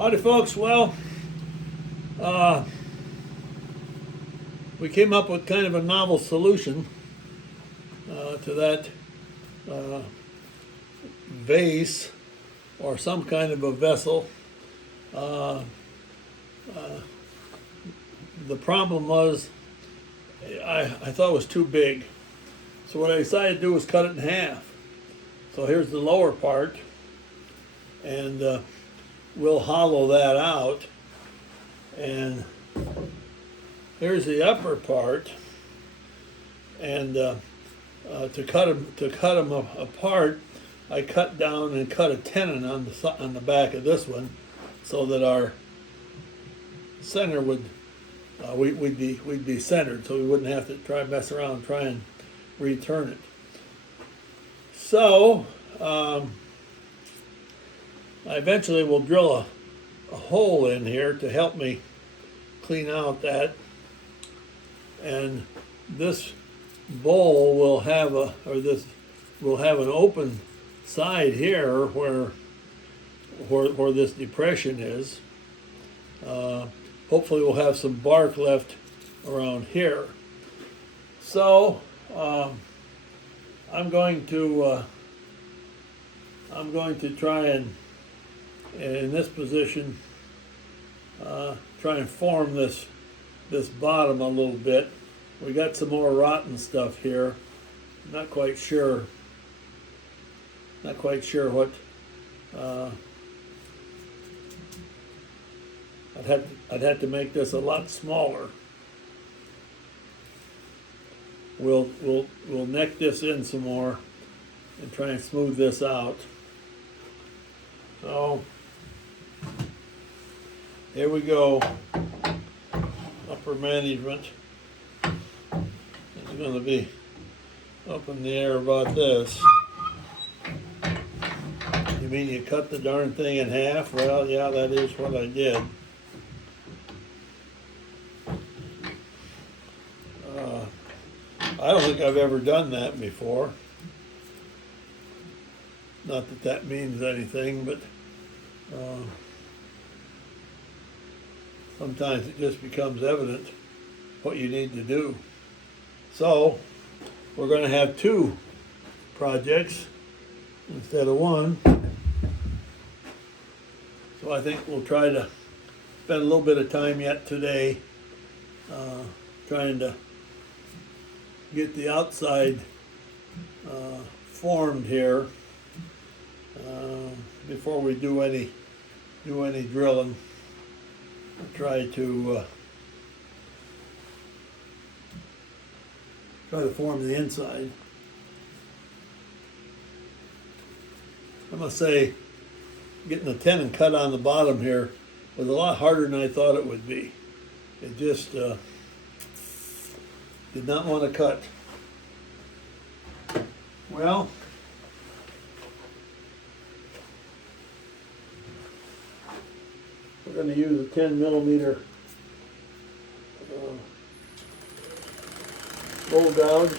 Howdy folks, well, we came up with kind of a novel solution to that vase or some kind of a vessel. The problem was I thought it was too big. So what I decided to do was cut it in half. So here's the lower part, and we'll hollow that out, and here's the upper part. And to cut them apart, I cut down and cut a tenon on the back of this one, so that our center would we'd be centered, so we wouldn't have to mess around and try and return it. So I eventually will drill a hole in here to help me clean out that, and this bowl will have an open side here where this depression is. Hopefully we'll have some bark left around here. So I'm going to try and, in this position, try and form this bottom a little bit. We got some more rotten stuff here. Not quite sure what. I'd have to make this a lot smaller. We'll neck this in some more and try and smooth this out. So here we go. Upper management is going to be up in the air about this. You mean you cut the darn thing in half? Well, yeah, that is what I did. I don't think I've ever done that before. Not that that means anything, but sometimes it just becomes evident what you need to do. So we're going to have two projects instead of one. So I think we'll try to spend a little bit of time yet today trying to get the outside formed here before we do any drilling. Try to form the inside. I must say, getting the tenon cut on the bottom here was a lot harder than I thought it would be. It just did not want to cut. Well, we're going to use a 10mm bowl gouge.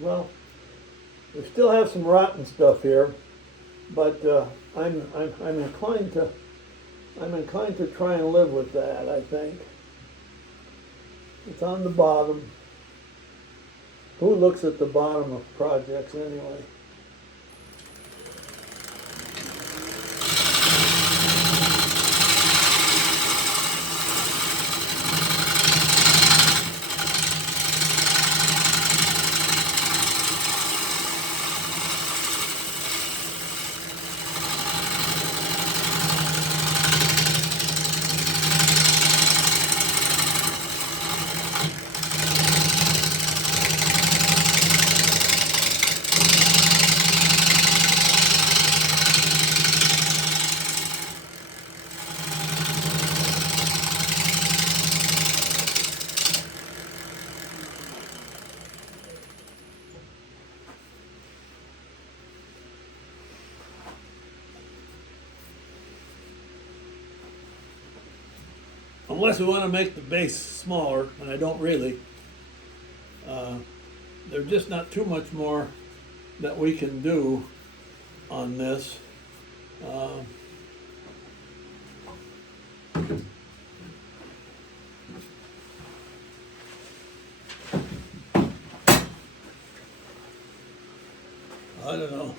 Well, we still have some rotten stuff here, but I'm inclined to try and live with that. I think it's on the bottom, Who looks at the bottom of projects anyway? Unless we want to make the base smaller, and I don't really, there's just not too much more that we can do on this. I don't know.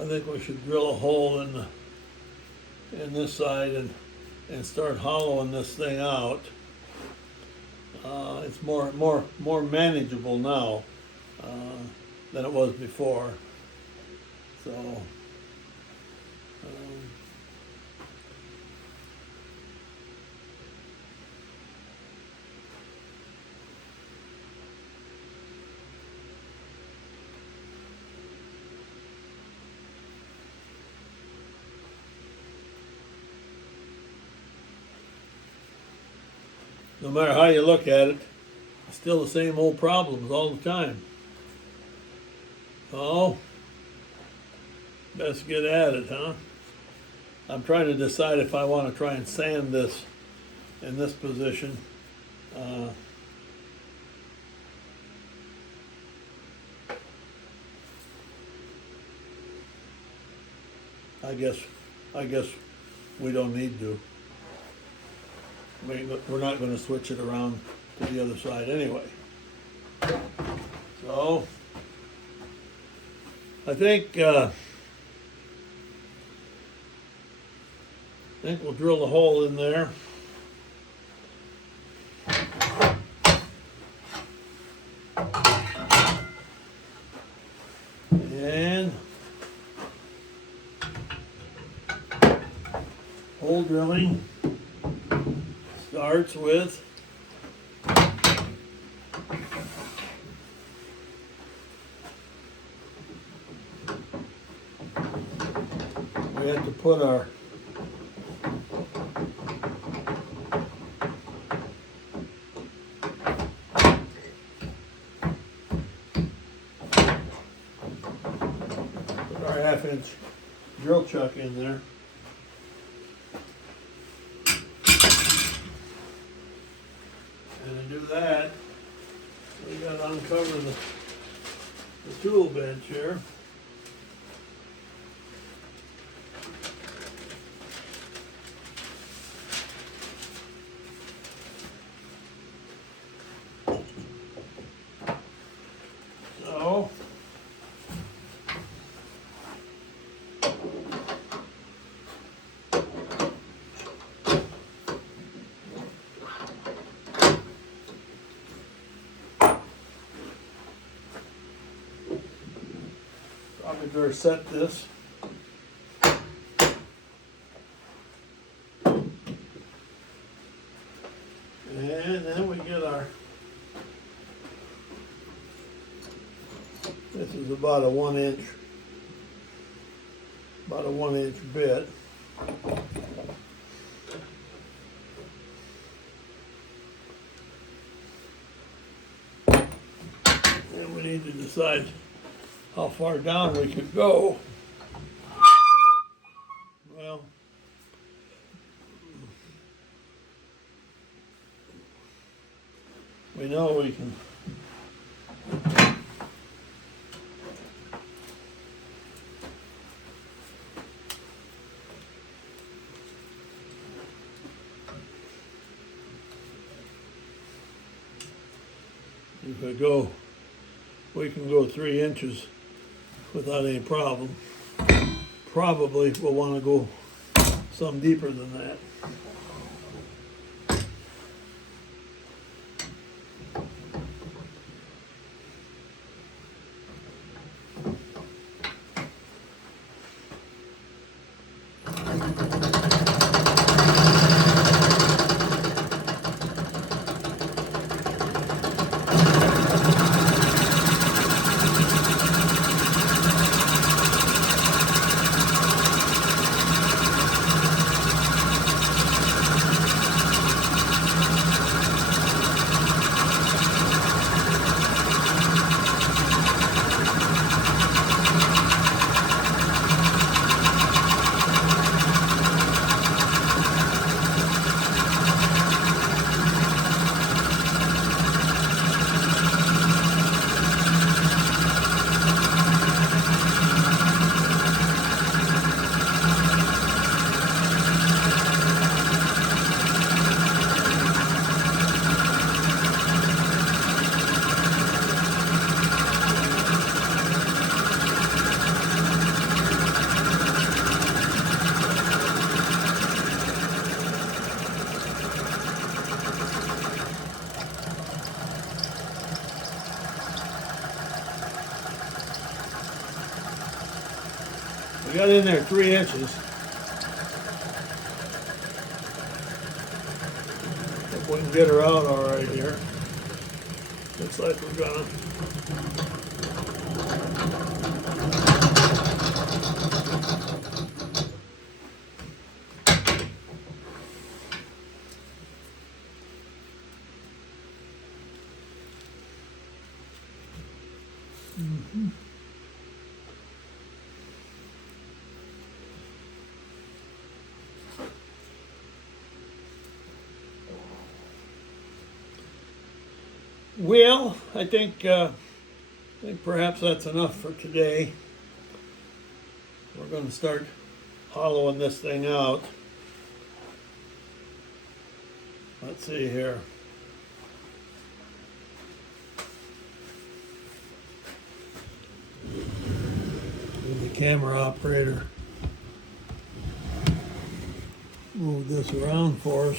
I think we should drill a hole in this side and start hollowing this thing out. It's more manageable now than it was before. So no matter how you look at it, it's still the same old problems all the time. Oh, best get at it, huh? I'm trying to decide if I want to try and sand this in this position. I guess we don't need to. We're not going to switch it around to the other side anyway. So I think we'll drill a hole in there. And hole drilling starts with we have to put our half-inch drill chuck in there. And to do that, we got to uncover the tool bench here. So probably better set this. And then we get our, this is about a 1 inch bit. And we need to decide how far down we could go. Well, we know we can we can go 3 inches without any problem. Probably we'll want to go some deeper than that. We got in there 3 inches. If we can get her out all right here. Looks like we're gonna. Well, I think perhaps that's enough for today. We're going to start hollowing this thing out. Let's see here. The camera operator move this around for us.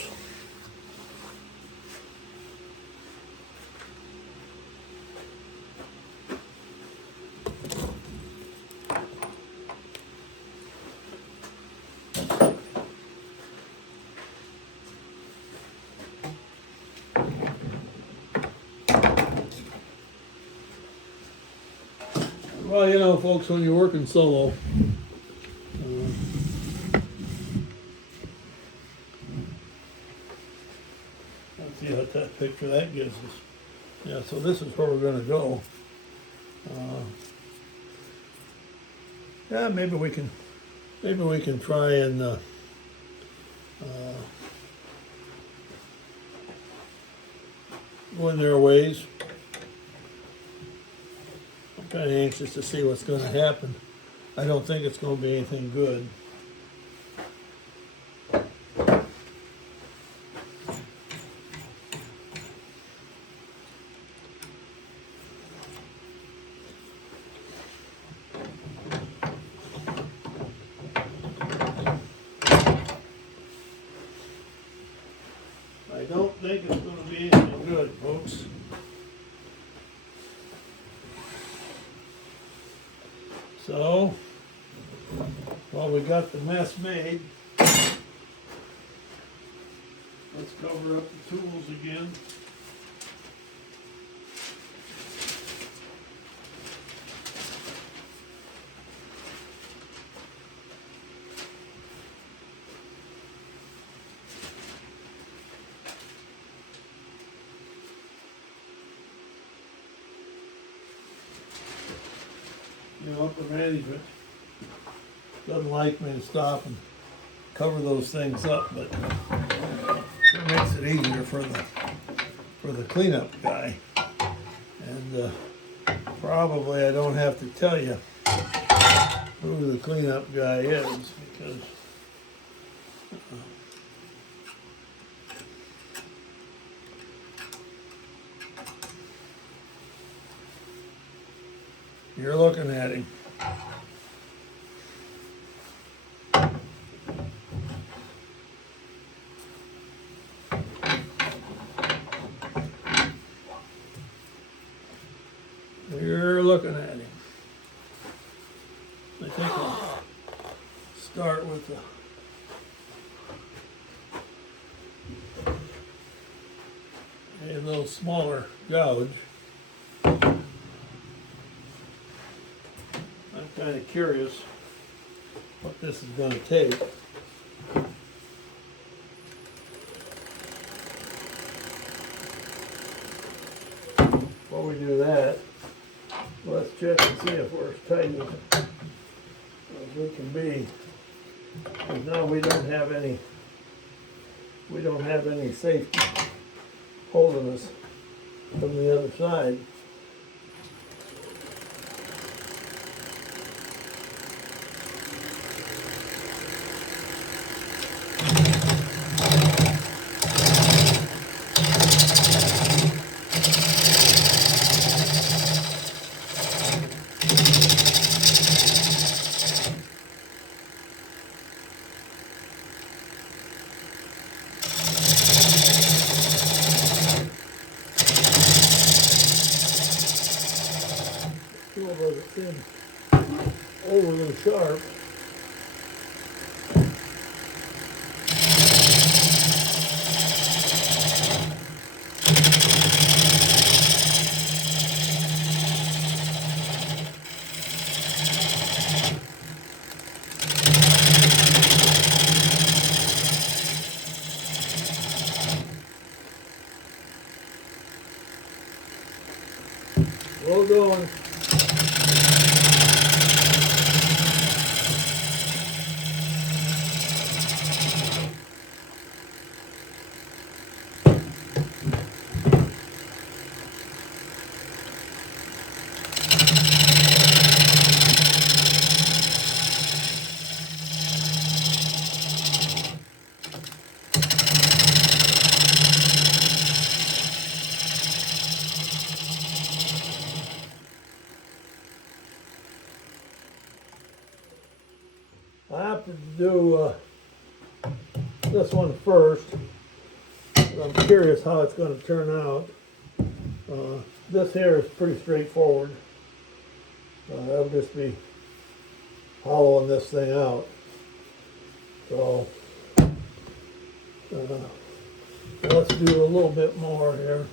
Well, you know, folks, when you're working solo, let's see what that picture that gives us. Yeah, so this is where we're going to go. Yeah, maybe we can try and go in there a ways. Kind of anxious to see what's going to happen. I don't think it's going to be anything good. I don't think it's going to be anything good, folks. So, while we got the mess made, let's cover up the tools again. You know, upper management doesn't like me to stop and cover those things up, but it makes it easier for the cleanup guy. And probably I don't have to tell you who the cleanup guy is, because You're looking at him. You're looking at him. I think I'll start with a little smaller gouge. I'm kind of curious what this is going to take. Before we do that, let's check and see if we're as tight as we can be. Because now we don't have any safety holding us from the other side. Tool doesn't seem overly sharp. Slow going. I opted to do this one first. I'm curious how it's going to turn out. This here is pretty straightforward. I'll just be hollowing this thing out. So let's do a little bit more here.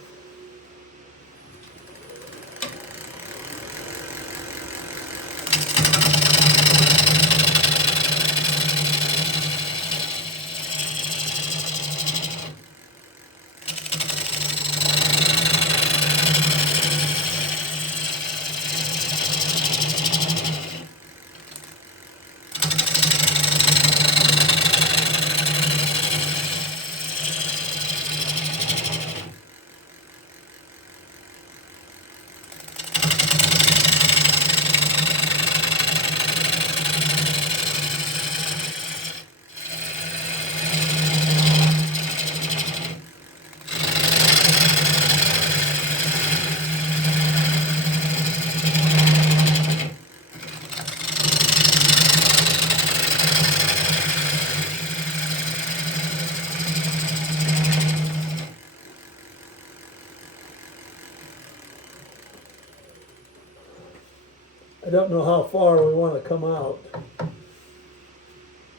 I don't know how far we want to come out.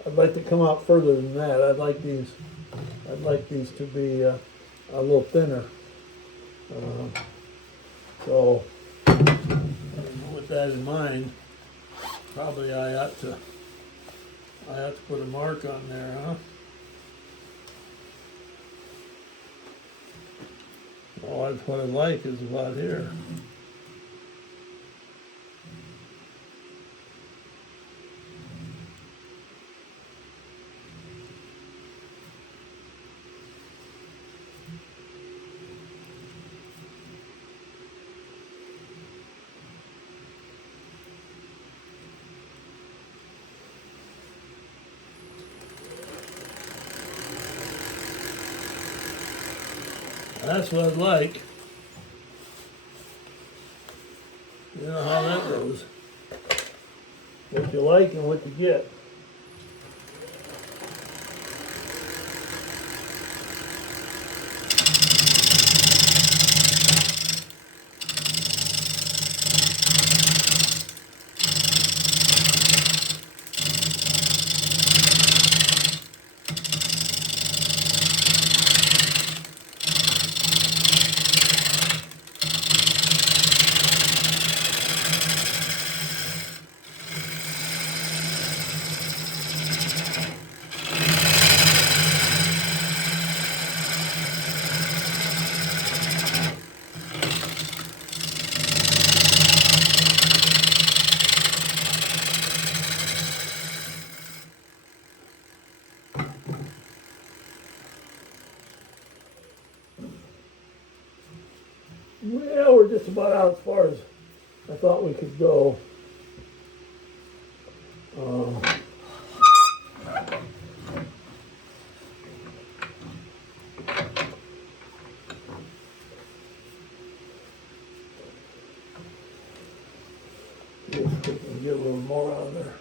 I'd like to come out further than that. I'd like these to be a little thinner. So with that in mind, probably I ought to put a mark on there, huh? Oh, that's what I like is about here. That's what I'd like. You know how that goes. what you like and what you get. Well, we're just about out as far as I thought we could go. See if we can get a little more out of there.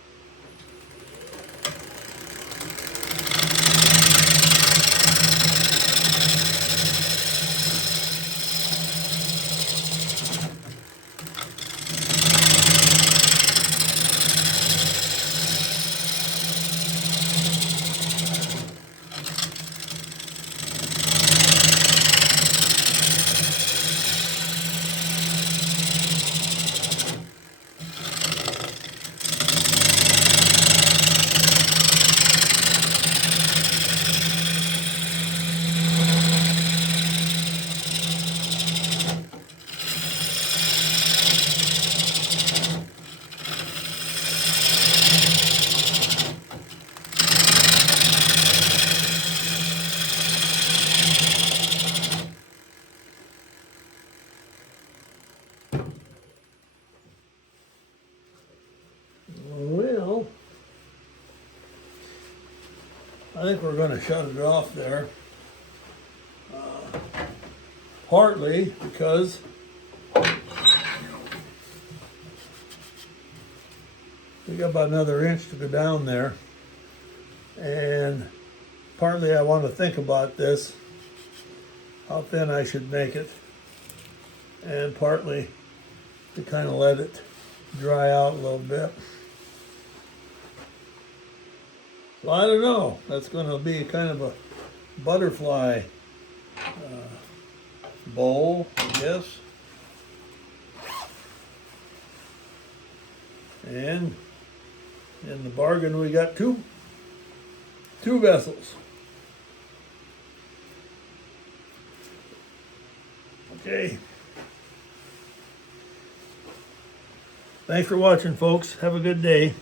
Well, I think we're going to shut it off there. Partly because we got about another inch to go down there, and partly I want to think about this, how thin I should make it, and partly to kind of let it dry out a little bit. So I don't know, that's going to be kind of a butterfly bowl, I guess. And in the bargain we got two vessels. Okay. Thanks for watching, folks. Have a good day.